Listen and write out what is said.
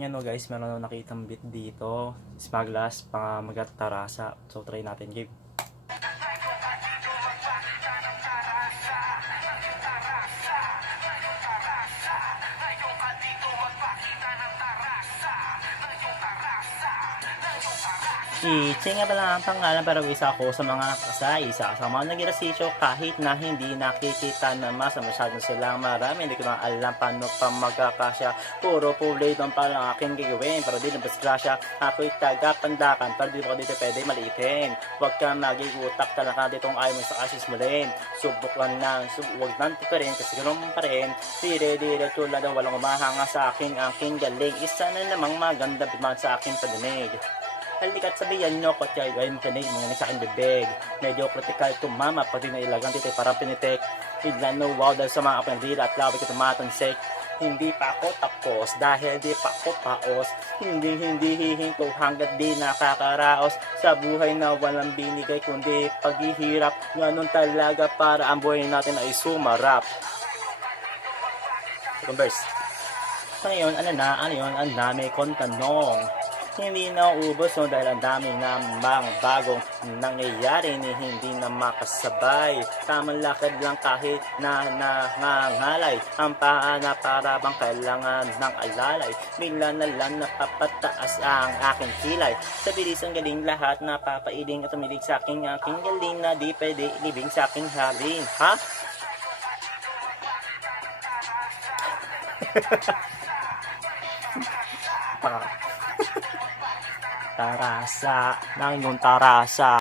Yan o guys, meron na nakitang bit dito. Smaglas, pamagat tarasa. So try natin, game. Ichi nga pala ang pangalan para isa ako sa mga isa sa mga nag-irasisyo kahit na hindi nakikita na mas masyado silang marami. Hindi ko na alam paano pa magkakasya. Puro puliton pa lang aking gagawin para di nabasgrasya. Ako'y taga-pandakan para di ko dito pwede maliitin. Huwag ka magigutak talaga ditong ayaw mo sa kasis mo rin. Subok lang na, huwag nanti pa rin kasi ganun pa rin. Dire-dire tulad ng walang umahanga sa aking galing. Isa na namang maganda biman sa aking padinig. Halika't sabihan nyo ko tiya yung tinig mga sa aking bibig. Medyo critical to mama pag di na ilagang dito parang pinitik. Bigla no wow dahil sa mga kapandila at lawag ko tumatansik. Hindi pa ako tapos dahil di pa ako paos. Hindi hihinto hanggat di nakakaraos. Sa buhay na walang binigay kundi paghihirap. Ganun talaga para ang buhay natin ay sumarap. Converse. So ngayon, ano yun? Ang dami kong tanong. Hindi na ubos no, dahil ang dami namang bagong nangyayari ni hindi na makasabay. Tamang lakad lang kahit na nangangalay. Ang paa na para bang kailangan ng alalay. Bigla na lang napapataas ang aking kilay. Sa bilis ang galing lahat napapailing at umilig sa aking galing na di pwede ilibing sa aking halin. Ha? Tarasa, nang yung tarasa.